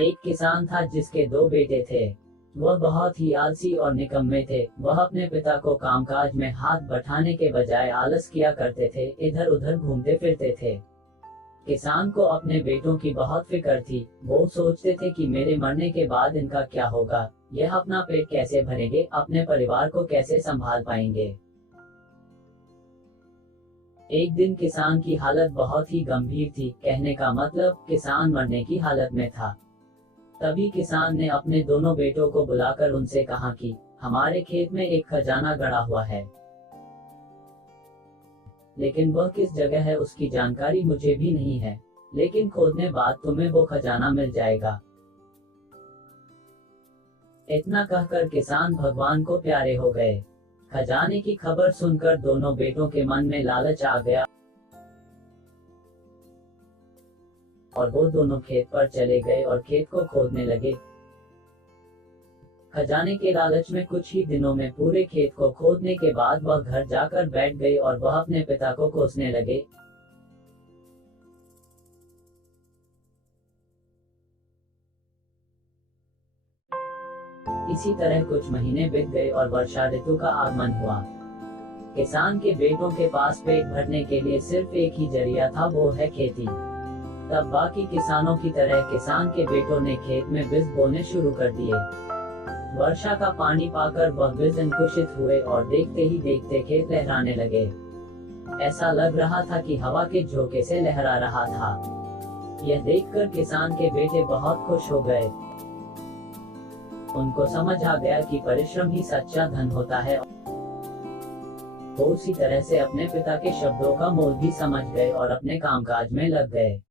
एक किसान था जिसके दो बेटे थे। वह बहुत ही आलसी और निकम्मे थे। वह अपने पिता को कामकाज में हाथ बटाने के बजाय आलस किया करते थे, इधर उधर घूमते फिरते थे। किसान को अपने बेटों की बहुत फिक्र थी। वो सोचते थे कि मेरे मरने के बाद इनका क्या होगा, यह अपना पेट कैसे भरेंगे, अपने परिवार को कैसे संभाल पाएंगे। एक दिन किसान की हालत बहुत ही गंभीर थी, कहने का मतलब किसान मरने की हालत में था। तभी किसान ने अपने दोनों बेटों को बुलाकर उनसे कहा कि हमारे खेत में एक खजाना गड़ा हुआ है, लेकिन वह किस जगह है उसकी जानकारी मुझे भी नहीं है, लेकिन खोदने बाद तुम्हें वो खजाना मिल जाएगा। इतना कहकर किसान भगवान को प्यारे हो गए। खजाने की खबर सुनकर दोनों बेटों के मन में लालच आ गया और वो दोनों खेत पर चले गए और खेत को खोदने लगे। खजाने के लालच में कुछ ही दिनों में पूरे खेत को खोदने के बाद वह घर जाकर बैठ गए और वह अपने पिता को कोसने लगे। इसी तरह कुछ महीने बीत गए और वर्षा ऋतु का आगमन हुआ। किसान के बेटों के पास पेट भरने के लिए सिर्फ एक ही जरिया था, वो है खेती। तब बाकी किसानों की तरह किसान के बेटों ने खेत में बीज बोने शुरू कर दिए। वर्षा का पानी पाकर वह बीज अंकुरित हुए और देखते ही देखते खेत लहराने लगे। ऐसा लग रहा था कि हवा के झोंके से लहरा रहा था। यह देखकर किसान के बेटे बहुत खुश हो गए। उनको समझ आ गया कि परिश्रम ही सच्चा धन होता है। वो उसी तरह से अपने पिता के शब्दों का मोल भी समझ गए और अपने कामकाज में लग गए।